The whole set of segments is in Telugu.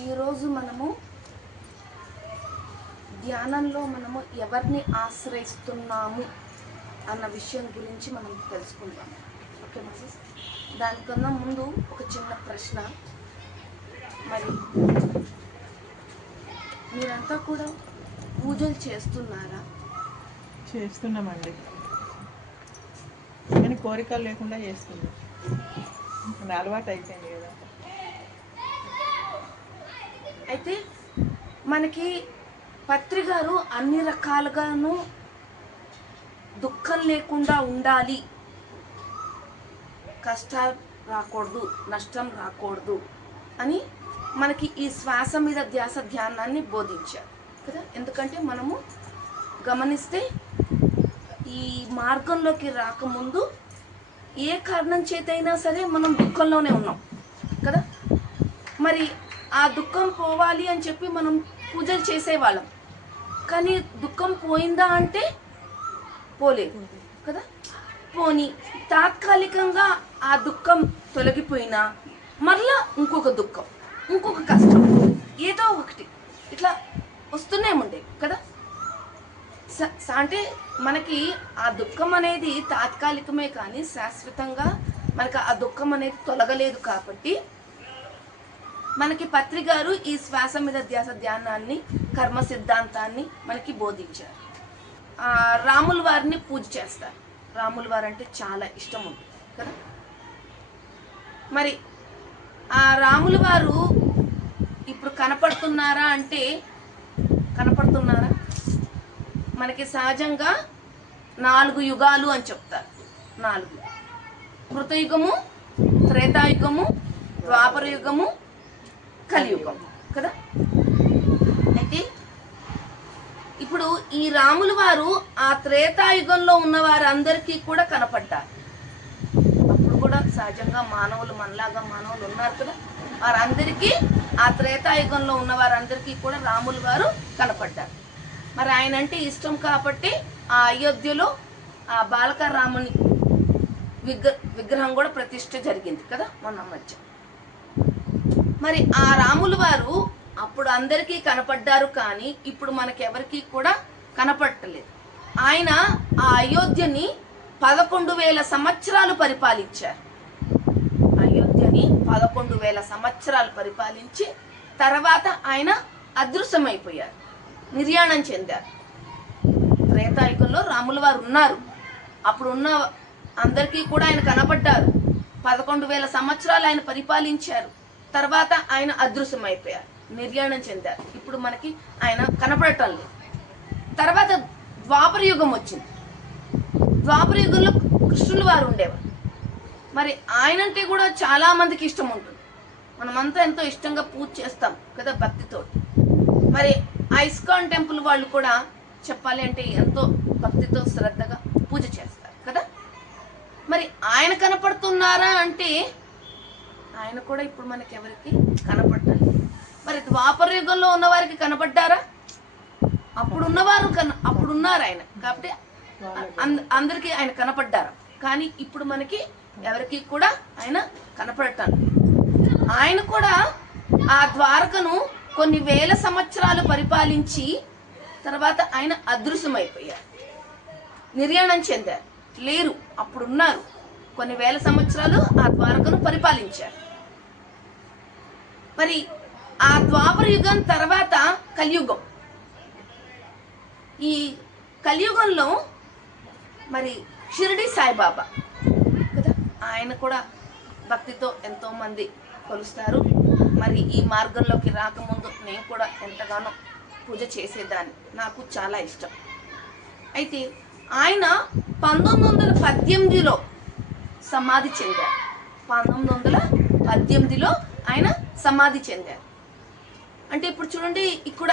ఈరోజు మనము ధ్యానంలో మనము ఎవరిని ఆశ్రయిస్తున్నాము అన్న విషయం గురించి మనం తెలుసుకుందాం. ఓకే మిసెస్, దానికన్నా ముందు ఒక చిన్న ప్రశ్న. మరి మీరంతా కూడా పూజలు చేస్తున్నారా? చేస్తున్నామండి, కానీ కోరికలు లేకుండా చేస్తున్నాం. అలవాటు అయిపోయింది కదా. అయితే మనకి పత్రి గారు అన్ని రకాలుగాను దుఃఖం లేకుండా ఉండాలి, కష్టాలు రాకూడదు, నష్టం రాకూడదు అని మనకి ఈ శ్వాస మీద ధ్యాస ధ్యానాన్ని బోధించారు కదా. ఎందుకంటే మనము గమనిస్తే ఈ మార్గంలోకి రాకముందు ఏ కారణం చేతైనా సరే మనం దుఃఖంలోనే ఉన్నాం కదా. మరి ఆ దుఃఖం పోవాలి అని చెప్పి మనం పూజలు చేసేవాళ్ళం, కానీ దుఃఖం పోయిందా అంటే పోలేదు కదా. పోని తాత్కాలికంగా ఆ దుఃఖం తొలగిపోయినా మరలా ఇంకొక దుఃఖం, ఇంకొక కష్టం, ఏదో ఒకటి ఇట్లా వస్తూనే ఉండే కదా. అంటే మనకి ఆ దుఃఖం అనేది తాత్కాలికమే, కానీ శాశ్వతంగా మనకి ఆ దుఃఖం అనేది తొలగలేదు. కాబట్టి మనకి పత్రి గారు ఈ శ్వాస మీద ధ్యాస ధ్యానాన్ని, కర్మ సిద్ధాంతాన్ని మనకి బోధించారు. రాముల వారిని పూజ చేస్తారు. రాముల వారు అంటే చాలా ఇష్టం ఉంటుంది కదా. మరి ఆ రాముల వారు ఇప్పుడు కనపడుతున్నారా అంటే కనపడుతున్నారా? మనకి సహజంగా 4 యుగాలు అని చెప్తారు. 4: కృతయుగము, త్రేతాయుగము, ద్వాపర యుగము, కలియుగం కదా. అయితే ఇప్పుడు ఈ రాముల వారు ఆ త్రేతాయుగంలో ఉన్న వారందరికీ కూడా కనపడ్డారు. అప్పుడు కూడా సహజంగా మానవులు, మనలాగా మానవులు ఉన్నారు కదా. వారందరికీ ఆ త్రేతాయుగంలో ఉన్న వారందరికీ కూడా రాముల వారు కనపడ్డారు. మరి ఆయన అంటే ఇష్టం కాబట్టి ఆ అయోధ్యలో ఆ బాలక రాముని విగ్రహం కూడా ప్రతిష్ఠ జరిగింది కదా మొన్న మధ్య. మరి ఆ రాముల వారు అప్పుడు అందరికీ కనపడ్డారు, కానీ ఇప్పుడు మనకెవరికి కూడా కనపడలేదు. ఆయన ఆ అయోధ్యని 11,000 సంవత్సరాలు పరిపాలించారు. అయోధ్యని 11,000 సంవత్సరాలు పరిపాలించి తర్వాత ఆయన అదృశ్యమైపోయారు, నిర్యాణం చెందారు. త్రేతాయుగంలో రాముల వారు ఉన్నారు, అప్పుడు ఉన్న అందరికీ కూడా ఆయన కనపడ్డారు. 11,000 సంవత్సరాలు ఆయన పరిపాలించారు. తర్వాత ఆయన అదృశ్యమైపోయారు, నిర్యాణం చెందారు. ఇప్పుడు మనకి ఆయన కనపడటం లేదు. తర్వాత ద్వాపర యుగం వచ్చింది. ద్వాపర యుగంలో కృష్ణుల వారు ఉండేవారు. మరి ఆయనంటే కూడా చాలా మందికి ఇష్టం ఉంటుంది. మనమంతా ఎంతో ఇష్టంగా పూజ చేస్తాం కదా, భక్తితో. మరి ఆ ఇస్కాన్ టెంపుల్ వాళ్ళు కూడా చెప్పాలి అంటే ఎంతో భక్తితో శ్రద్ధగా పూజ చేస్తారు కదా. మరి ఆయన కనపడుతున్నారా అంటే ఆయన కూడా ఇప్పుడు మనకి ఎవరికి కనపడ్డారు. మరి ద్వాపర యుగంలో ఉన్న వారికి కనపడ్డారా? అప్పుడు ఉన్నవారు అప్పుడు ఉన్నారు ఆయన, కాబట్టి అందరికీ ఆయన కనపడ్డారు. కానీ ఇప్పుడు మనకి ఎవరికి కూడా ఆయన కనపడటాను. ఆయన కూడా ఆ ద్వారకను కొన్ని వేల సంవత్సరాలు పరిపాలించి తర్వాత ఆయన అదృశ్యమైపోయారు, నిర్యాణం చెందారు. లేరు, అప్పుడు ఉన్నారు. కొన్ని వేల సంవత్సరాలు ఆ ద్వారకను పరిపాలించారు. మరి ఆ ద్వాపర యుగం తర్వాత కలియుగం. ఈ కలియుగంలో మరి షిరిడి సాయిబాబా కదా, ఆయన కూడా భక్తితో ఎంతో మంది కొలుస్తారు. మరి ఈ మార్గంలోకి రాకముందు నేను కూడా ఎంతగానో పూజ చేసేదాన్ని, నాకు చాలా ఇష్టం. అయితే ఆయన 1918లో సమాధి చెందారు. 1918లో ఆయన సమాధి చెందారు. అంటే ఇప్పుడు చూడండి, ఇక్కడ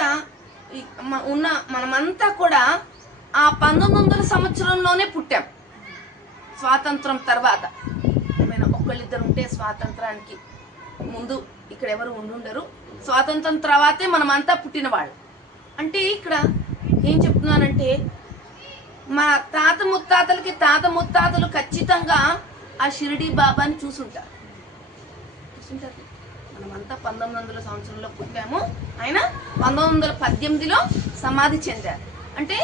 ఉన్న మనమంతా కూడా ఆ 1900 సంవత్సరంలోనే పుట్టాం. స్వాతంత్రం తర్వాత ఏమైనా ఒకళ్ళిద్దరు ఉంటే స్వాతంత్రానికి ముందు ఇక్కడ ఎవరు ఉండుండరు. స్వాతంత్రం తర్వాతే మనమంతా పుట్టిన వాళ్ళు. అంటే ఇక్కడ ఏం చెప్తున్నానంటే మా తాత ముత్తాతలు ఖచ్చితంగా ఆ షిరిడి బాబాని చూసుంటారు. మనమంతా అంతా 1900 సంవత్సరంలో పుట్టాము, ఆయన 1918లో సమాధి చెందారు. అంటే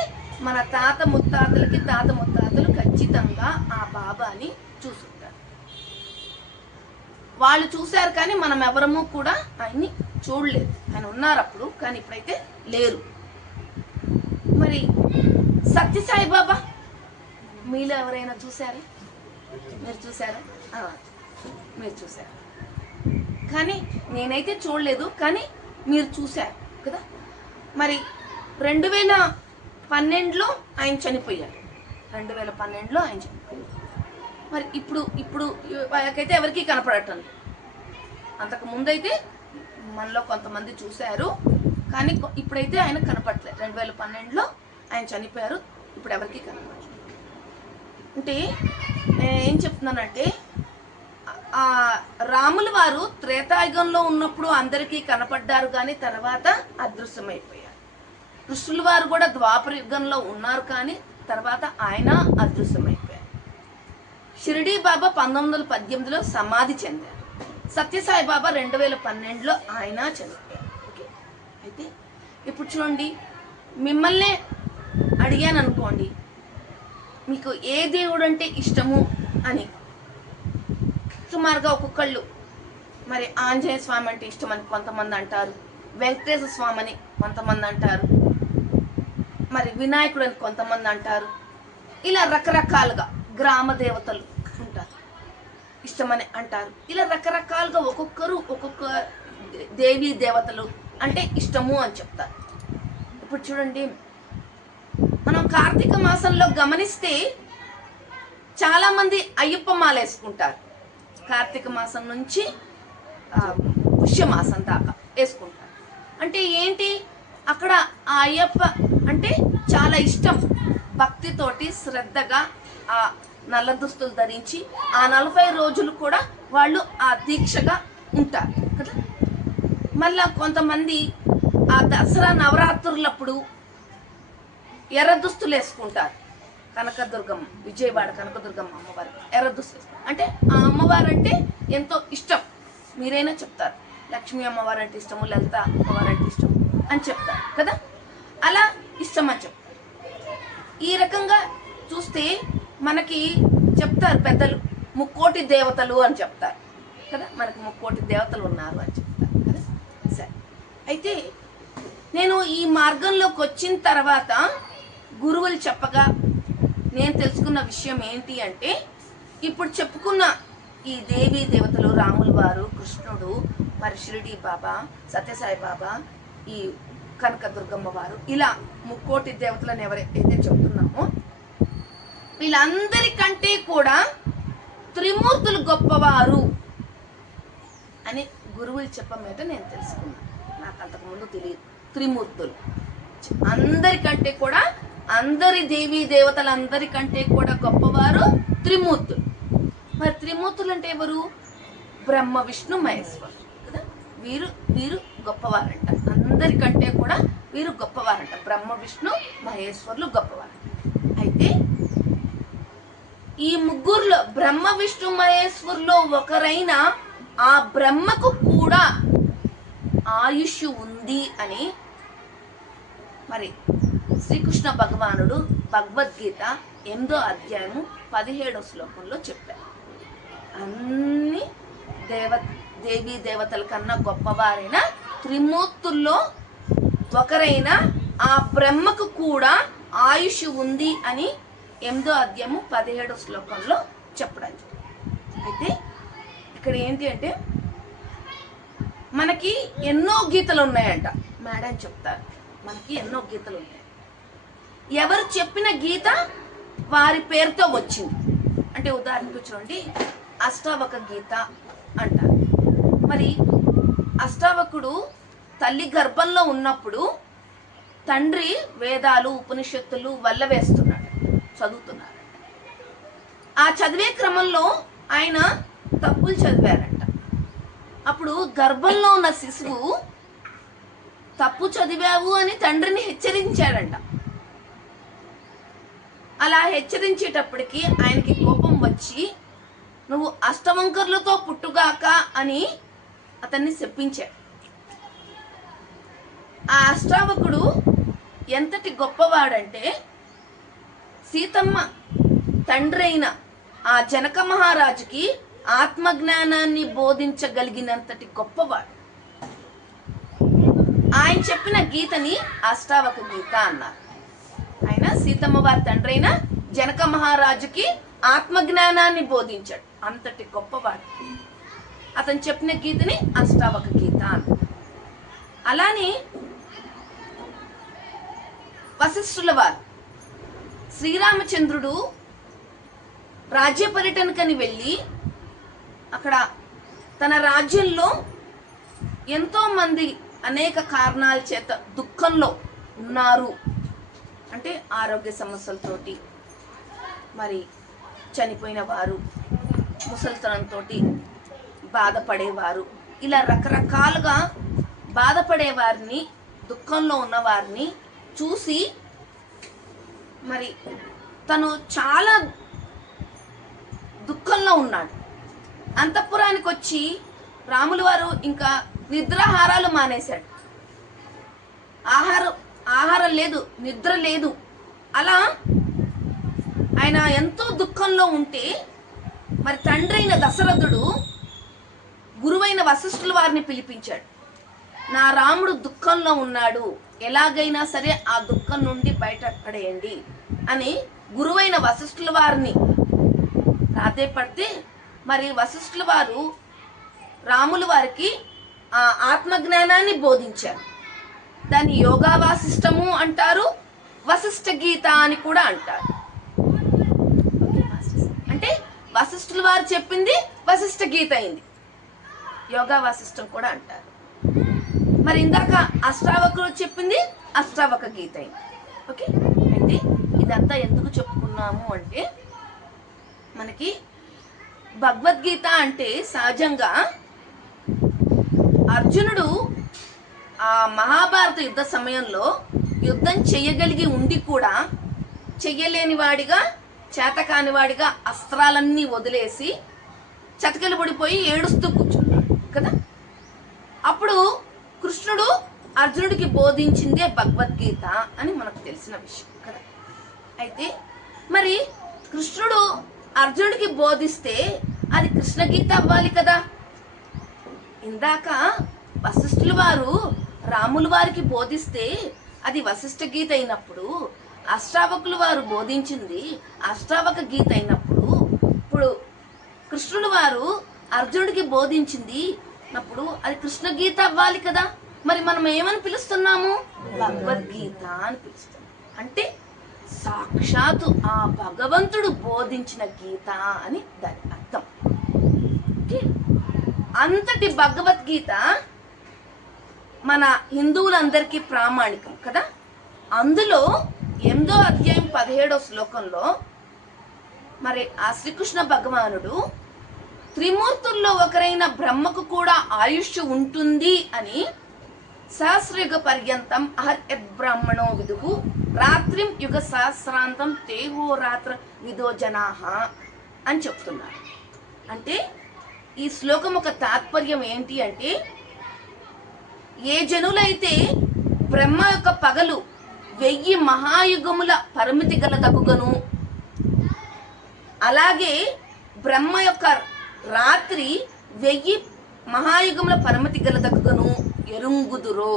మన తాత ముత్తాతలు ఖచ్చితంగా ఆ బాబాని చూసుంటారు. వాళ్ళు చూశారు కానీ మనం ఎవరము కూడా ఆయన్ని చూడలేదు. ఆయన ఉన్నారు అప్పుడు, కానీ ఇప్పుడైతే లేరు. మరి సత్యసాయి బాబా మీలో ఎవరైనా చూసారా? మీరు చూసారా? మీరు చూసారు, కానీ నేనైతే చూడలేదు, కానీ మీరు చూశారు కదా. మరి 2012లో ఆయన చనిపోయారు. 2012లో ఆయన చనిపోయారు. మరి ఇప్పుడు వాళ్ళకైతే ఎవరికీ కనపడటం లేదు. అంతకు ముందైతే మనలో కొంతమంది చూశారు, కానీ ఇప్పుడైతే ఆయన కనపడలేదు. 2012లో ఆయన చనిపోయారు, ఇప్పుడు ఎవరికీ కనపడలేదు. అంటే నేను ఏం చెప్తున్నానంటే, రాముల వారు త్రేతాయుగంలో ఉన్నప్పుడు అందరికీ కనపడ్డారు, కానీ తర్వాత అదృశ్యమైపోయారు. కృష్ణుల వారు కూడా ద్వాపర యుగంలో ఉన్నారు, కానీ తర్వాత ఆయన అదృశ్యమైపోయారు. షిరిడీ బాబా 1918లో సమాధి చెందారు. సత్యసాయి బాబా 2012లో ఆయన చనిపోయారు. ఓకే, అయితే ఇప్పుడు చూడండి, మిమ్మల్ని అడిగాను అనుకోండి, మీకు ఏ దేవుడు అంటే ఇష్టము అని. సుమారుగా ఒక్కొక్కళ్ళు మరి ఆంజనేయ స్వామి అంటే ఇష్టం అని కొంతమంది అంటారు, వెంకటేశ్వర స్వామి అని కొంతమంది అంటారు, మరి వినాయకుడు అని కొంతమంది అంటారు. ఇలా రకరకాలుగా గ్రామ దేవతలు ఉంటారు, ఇష్టమని అంటారు. ఇలా రకరకాలుగా ఒక్కొక్కరు ఒక్కొక్క దేవీ దేవతలు అంటే ఇష్టము అని చెప్తారు. ఇప్పుడు చూడండి, మనం కార్తీక మాసంలో గమనిస్తే చాలామంది అయ్యప్ప మాల వేసుకుంటారు. కార్తీక మాసం నుంచి పుష్యమాసం దాకా వేసుకుంటారు. అంటే ఏంటి, అక్కడ ఆ అయ్యప్ప అంటే చాలా ఇష్టం, భక్తితోటి శ్రద్ధగా ఆ నల్ల దుస్తులు ధరించి ఆ 40 రోజులు కూడా వాళ్ళు ఆ దీక్షగా ఉంటారు కదా. మళ్ళా కొంతమంది ఆ దసరా నవరాత్రులప్పుడు ఎర్ర దుస్తులు వేసుకుంటారు. కనకదుర్గమ్మ, విజయవాడ కనకదుర్గమ్మ అమ్మవారు ఎర్ర దుస్తులు అంటే ఆ అమ్మవారు అంటే ఎంతో ఇష్టం. మీరైనా చెప్తారు లక్ష్మీ అమ్మవారు అంటే ఇష్టము, లలిత అమ్మవారు అంటే ఇష్టము అని చెప్తారు కదా. అలా ఇష్టం అని చెప్తారు. ఈ రకంగా చూస్తే మనకి చెప్తారు పెద్దలు, 3,000,000 దేవతలు అని చెప్తారు కదా. మనకి 3,000,000 దేవతలు ఉన్నారు అని చెప్తారు కదా. సరే, అయితే నేను ఈ మార్గంలోకి వచ్చిన తర్వాత గురువులు చెప్పగా నేను తెలుసుకున్న విషయం ఏంటి అంటే, ఇప్పుడు చెప్పుకున్న ఈ దేవీ దేవతలు, రాముల వారు, కృష్ణుడు, మరి షిరిడి బాబా, సత్యసాయి బాబా, ఈ కనకదుర్గమ్మ వారు, ఇలా 3,000,000 దేవతలను ఎవరైతే చెప్తున్నామో వీళ్ళందరికంటే కూడా త్రిమూర్తులు గొప్పవారు అని గురువులు చెప్ప మీద నేను తెలుసుకున్నాను. నాకు అంతకుముందు తెలియదు. త్రిమూర్తులు అందరికంటే కూడా, అందరి దేవీ దేవతలందరికంటే కూడా గొప్పవారు త్రిమూర్తులు. మరి త్రిమూర్తులు అంటే ఎవరు? బ్రహ్మ విష్ణు మహేశ్వరులు కదా. వీరు గొప్పవారంట, అందరికంటే కూడా వీరు గొప్పవారంట. బ్రహ్మ విష్ణు మహేశ్వరులు గొప్పవారంట. అయితే ఈ ముగ్గురులో బ్రహ్మ విష్ణు మహేశ్వరులో ఒకరైన ఆ బ్రహ్మకు కూడా ఆయుష్ ఉంది అని మరి శ్రీకృష్ణ భగవానుడు భగవద్గీత 8వ అధ్యాయము 17వ శ్లోకంలో చెప్పారు. అన్ని దేవీ దేవతల కన్నా గొప్పవారైన త్రిమూర్తుల్లో ఒకరైన ఆ బ్రహ్మకు కూడా ఆయుష్ ఉంది అని 8వ అధ్యాయము 17వ శ్లోకంలో చెప్పడం. అయితే ఇక్కడ ఏంటి అంటే, మనకి ఎన్నో గీతలు ఉన్నాయంట. మేడం చెప్తారు, మనకి ఎన్నో గీతలు ఉన్నాయి. ఎవరు చెప్పిన గీత వారి పేరుతో వచ్చింది. అంటే ఉదాహరణకు చూడండి, అష్టావక గీత అంటారు. మరి అష్టావకుడు తల్లి గర్భంలో ఉన్నప్పుడు తండ్రి వేదాలు ఉపనిషత్తులు వల్ల వేస్తున్నాడు, చదువుతున్నాడు. ఆ చదివే క్రమంలో ఆయన తప్పులు చదివారంట. అప్పుడు గర్భంలో ఉన్న శిశువు తప్పు చదివావు అని తండ్రిని హెచ్చరించాడంట. అలా హెచ్చరించేటప్పటికి ఆయనకి కోపం వచ్చి, నువ్వు అష్టవంకర్లతో పుట్టుగాక అని అతన్ని శప్పించాడు. ఆ అష్టావకుడు ఎంతటి గొప్పవాడంటే సీతమ్మ తండ్రి అయిన ఆ జనక మహారాజుకి ఆత్మజ్ఞానాన్ని బోధించగలిగినంతటి గొప్పవాడు. ఆయన చెప్పిన గీతని అష్టావక గీత అన్నారు. ఆయన సీతమ్మ వారి తండ్రి అయిన జనక మహారాజుకి ఆత్మజ్ఞానాన్ని బోధించాడు. అంతటి గొప్పవాడు. అతను చెప్పిన గీతని అష్టావక గీత అన్నారు. అలానే వశిష్ఠుల వారు శ్రీరామచంద్రుడు రాజ్య పర్యటనకని వెళ్ళి అక్కడ తన రాజ్యంలో ఎంతో మంది అనేక కారణాల చేత దుఃఖంలో ఉన్నారు. అంటే ఆరోగ్య సమస్యలతోటి, మరి చనిపోయిన వారు, ముసలితనంతో బాధపడేవారు, ఇలా రకరకాలుగా బాధపడేవారిని, దుఃఖంలో ఉన్నవారిని చూసి మరి తను చాలా దుఃఖంలో ఉన్నాడు. అంతఃపురానికి వచ్చి రాముల వారు ఇంకా నిద్రాహారాలు మానేశాడు. ఆహారం లేదు, నిద్ర లేదు. అలా ఆయన ఎంతో దుఃఖంలో ఉంటే మరి తండ్రి అయిన దశరథుడు గురువైన వశిష్ఠుల వారిని పిలిపించాడు. నా రాముడు దుఃఖంలో ఉన్నాడు, ఎలాగైనా సరే ఆ దుఃఖం నుండి బయటపడేయండి అని గురువైన వశిష్ఠుల వారిని ప్రాధేయపడితే మరి వశిష్ఠుల వారు రాముల వారికి ఆ ఆత్మజ్ఞానాన్ని బోధించారు. దాన్ని యోగా వాసిష్టము అంటారు, వశిష్ఠ గీత అని కూడా అంటారు. అంటే వశిష్ఠుల వారు చెప్పింది వశిష్ఠ గీత అయింది, యోగా వాసిష్టం కూడా అంటారు. మరి ఇందాక అష్టావకుడు చెప్పింది అష్టావక గీత అయింది. ఓకే, అయితే ఇదంతా ఎందుకు చెప్పుకున్నాము అంటే మనకి భగవద్గీత అంటే సహజంగా అర్జునుడు ఆ మహాభారత యుద్ధ సమయంలో యుద్ధం చెయ్యగలిగి ఉండి కూడా చెయ్యలేని వాడిగా, చేతకాని వాడిగా అస్త్రాలన్నీ వదిలేసి చతికిలు పడిపోయి ఏడుస్తూ కూర్చున్నాడు కదా. అప్పుడు కృష్ణుడు అర్జునుడికి బోధించిందే భగవద్గీత అని మనకు తెలిసిన విషయం కదా. అయితే మరి కృష్ణుడు అర్జునుడికి బోధిస్తే అది కృష్ణగీత అవ్వాలి కదా. ఇందాక వశిష్ఠుల వారు రాముల వారికి బోధిస్తే అది వశిష్ఠ గీత అయినప్పుడు, అష్టావకుల వారు బోధించింది అష్టావక గీత అయినప్పుడు, ఇప్పుడు కృష్ణుల వారు అర్జునుడికి బోధించింది అప్పుడు అది కృష్ణ గీత అవ్వాలి కదా. మరి మనం ఏమని పిలుస్తున్నాము? భగవద్గీత అని పిలుస్తున్నాం. అంటే సాక్షాత్తు ఆ భగవంతుడు బోధించిన గీత అని దాని అర్థం. అంతటి భగవద్గీత మన హిందువులందరికీ ప్రామాణికం కదా. అందులో 8వ అధ్యాయం 17వ శ్లోకంలో మరి ఆ శ్రీకృష్ణ భగవానుడు త్రిమూర్తుల్లో ఒకరైన బ్రహ్మకు కూడా ఆయుష్ ఉంటుంది అని సహస్రయుగ పర్యంతం అహర్యబ్రాహ్మణో విదుహు రాత్రిం యుగ సహస్రాంతం తేహో రాత్ర విదో జనాహ అని చెప్తున్నారు. అంటే ఈ శ్లోకం ఒక తాత్పర్యం ఏంటి అంటే, ఏ జనులైతే బ్రహ్మ యొక్క పగలు 1000 మహాయుగముల పరిమితి గల తగుగను, అలాగే బ్రహ్మ యొక్క రాత్రి 1000 మహాయుగముల పరిమితి గల తగుగను ఎరుంగుదురో,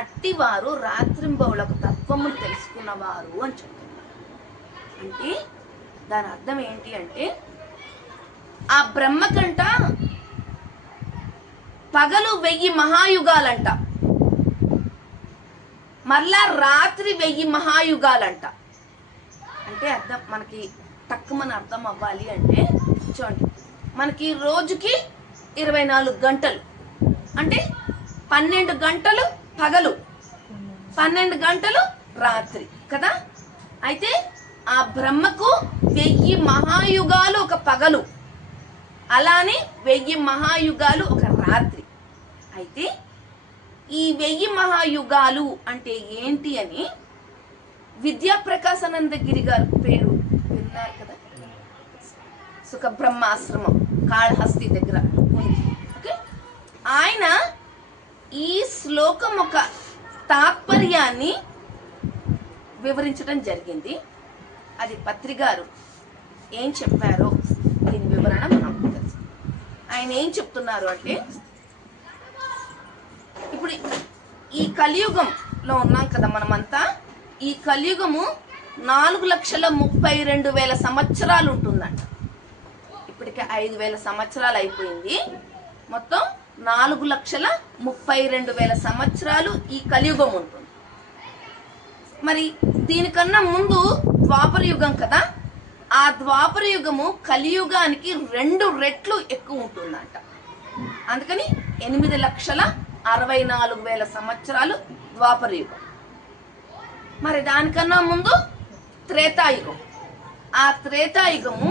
అట్టివారు రాత్రింబవులకు తత్వమును తెలుసుకున్నవారు అని చెప్తున్నారు. అంటే దాని అర్థం ఏంటి అంటే, ఆ బ్రహ్మకంట పగలు 1000 మహాయుగాలంట, మరలా రాత్రి 1000 మహాయుగాలంట. అంటే అర్థం మనకి తక్కువని అర్థం అవ్వాలి అంటే చూడండి, మనకి రోజుకి 24 గంటలు అంటే 12 గంటలు పగలు, 12 గంటలు రాత్రి కదా. అయితే ఆ బ్రహ్మకు 1000 మహాయుగాలు ఒక పగలు, అలానే 1000 మహాయుగాలు ఒక రాత్రి. అయితే ఈ 1000 మహాయుగాలు అంటే ఏంటి అని విద్యాప్రకాశానందగిరి గారి పేరు విన్నారు కదా. సుఖ బ్రహ్మాశ్రమం కాళహస్తి దగ్గర ఉంది. ఓకే, ఆయన ఈ శ్లోకం ఒక తాత్పర్యాన్ని వివరించడం జరిగింది. అది పత్రిగారు ఏం చెప్పారో దీని వివరణ మనం తెలుసు. ఆయన ఏం చెప్తున్నారు అంటే, ఇప్పుడు ఈ కలియుగంలో ఉన్నాం కదా మనమంతా. ఈ కలియుగము 4,32,000 సంవత్సరాలు ఉంటుందంట. ఇప్పటికే 5,000 సంవత్సరాలు అయిపోయింది. మొత్తం 4,32,000 సంవత్సరాలు ఈ కలియుగం ఉంటుంది. మరి దీనికన్నా ముందు ద్వాపర యుగం కదా, ఆ ద్వాపర యుగము కలియుగానికి 2 రెట్లు ఎక్కువ ఉంటుందంట. అందుకని 8,64,000 సంవత్సరాలు ద్వాపర యుగం. మరి దానికన్నా ముందు త్రేతాయుగం. ఆ త్రేతాయుగము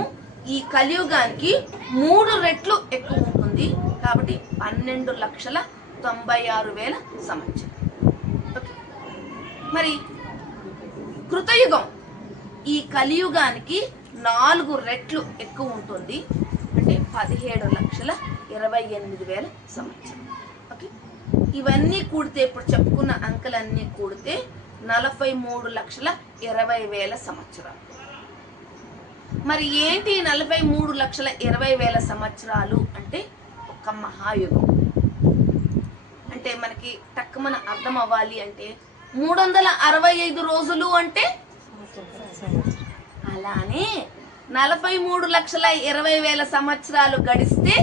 ఈ కలియుగానికి 3 రెట్లు ఎక్కువ ఉంటుంది. కాబట్టి 12,96,000 సంవత్సరం. ఓకే. మరి కృతయుగం ఈ కలియుగానికి 4 రెట్లు ఎక్కువ ఉంటుంది. అంటే 17,28,000 సంవత్సరం. ఓకే. ఇవన్నీ కూడితే, ఇప్పుడు చెప్పుకున్న అంకెలన్నీ కూడితే 43,20,000 సంవత్సరాలు. మరి ఏంటి 43,20,000 సంవత్సరాలు అంటే? ఒక మహాయుగం. అంటే మనకి టక్కుమన అర్థం అవ్వాలి అంటే 365 రోజులు అంటే అలానే 43,20,000 సంవత్సరాలు గడిస్తే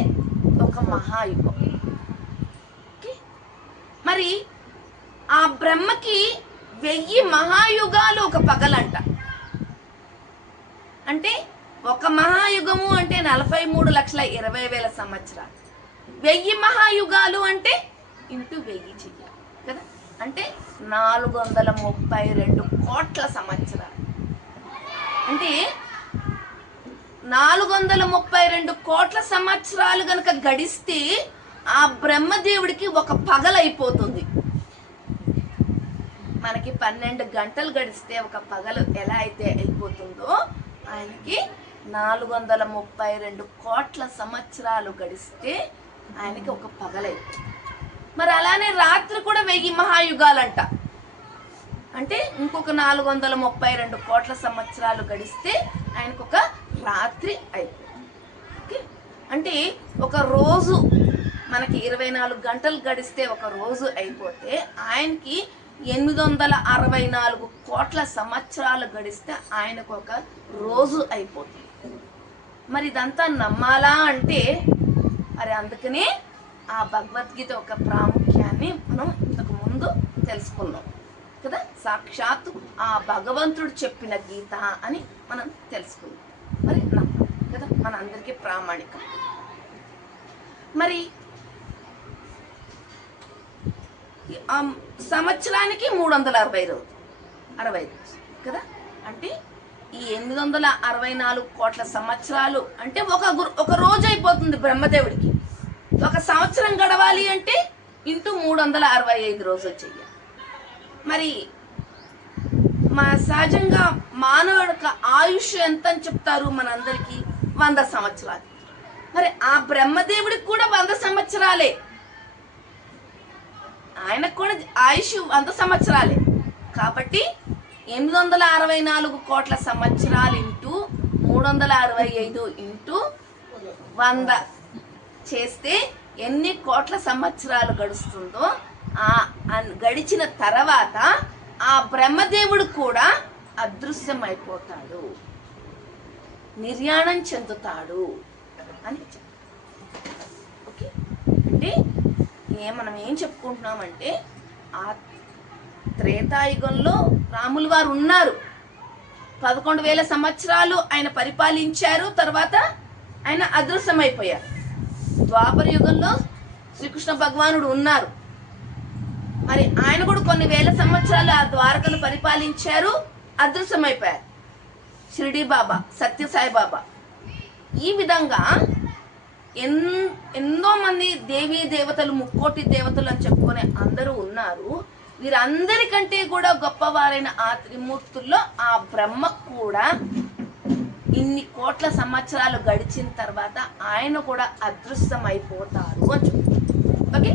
ఒక మహాయుగం. మరి ఆ బ్రహ్మకి 1000 మహాయుగాలు ఒక పగలంట. అంటే ఒక మహాయుగము అంటే 43,20,000 సంవత్సరాలు. 1000 మహాయుగాలు అంటే ఇంటూ 1000 చెయ్యాలి కదా. అంటే 432 కోట్ల సంవత్సరాలు. అంటే 432 కోట్ల సంవత్సరాలు గనక గడిస్తే ఆ బ్రహ్మదేవుడికి ఒక పగలైపోతుంది. మనకి 12 గంటలు గడిస్తే ఒక పగలు ఎలా అయితే అయిపోతుందో, ఆయనకి 432 కోట్ల సంవత్సరాలు గడిస్తే ఆయనకి ఒక పగలైపోతుంది. మరి అలానే రాత్రి కూడా 1000 మహాయుగాలంట. అంటే ఇంకొక 432 కోట్ల సంవత్సరాలు గడిస్తే ఆయనకు ఒక రాత్రి అయిపోతుంది. ఓకే. అంటే ఒక రోజు మనకి 24 గంటలు గడిస్తే ఒక రోజు అయిపోతే, ఆయనకి 864 కోట్ల సంవత్సరాలు గడిస్తే ఆయనకు ఒక రోజు అయిపోతుంది. మరి ఇదంతా నమ్మాలా అంటే, మరి అందుకనే ఆ భగవద్గీత ఒక ప్రాముఖ్యాన్ని మనం ఇంతకు ముందు తెలుసుకున్నాం కదా. సాక్షాత్తు ఆ భగవంతుడు చెప్పిన గీత అని మనం తెలుసుకున్నాం. మరి నమ్మాలి కదా, మన అందరికీ ప్రామాణికం. మరి సంవత్సరానికి 365 రోజులు కదా. అంటే ఈ 864 కోట్ల సంవత్సరాలు అంటే ఒక రోజు అయిపోతుంది బ్రహ్మదేవుడికి. ఒక సంవత్సరం గడవాలి అంటే ఇంటూ 365 రోజులు చెయ్యాలి. మరి మా సహజంగా మానవుడికి ఆయుష్ ఎంత అని చెప్తారు మనందరికీ? 100 సంవత్సరాలు. మరి ఆ బ్రహ్మదేవుడికి కూడా 100 సంవత్సరాలే. ఆయనకు కూడా ఆయుష్ 100 సంవత్సరాలే. కాబట్టి 864 కోట్ల సంవత్సరాలు ఇంటూ 365 ఇంటూ 100 చేస్తే ఎన్ని కోట్ల సంవత్సరాలు గడుస్తుందో, ఆ గడిచిన తర్వాత ఆ బ్రహ్మదేవుడు కూడా అదృశ్యమైపోతాడు, నిర్యాణం చెందుతాడు అని చెప్పారు. ఓకే. అంటే మనం ఏం చెప్పుకుంటున్నామంటే, ఆ త్రేతాయుగంలో రాములు వారు ఉన్నారు. 11,000 సంవత్సరాలు ఆయన పరిపాలించారు. తర్వాత ఆయన అదృశ్యమైపోయారు. ద్వాపర యుగంలో శ్రీకృష్ణ భగవానుడు ఉన్నారు. మరి ఆయన కూడా కొన్ని వేల సంవత్సరాలు ఆ ద్వారకను పరిపాలించారు, అదృశ్యమైపోయారు. షిరిడి బాబా, సత్యసాయి బాబా, ఈ విధంగా ఎన్నో మంది దేవీ దేవతలు, ముక్కోటి దేవతలు అని చెప్పుకునే అందరూ ఉన్నారు. వీరందరికంటే కూడా గొప్పవారైన ఆ త్రిమూర్తుల్లో ఆ బ్రహ్మ కూడా ఇన్ని కోట్ల సంవత్సరాలు గడిచిన తర్వాత ఆయన కూడా అదృశ్యమైపోతారు అని చెప్తారు. ఓకే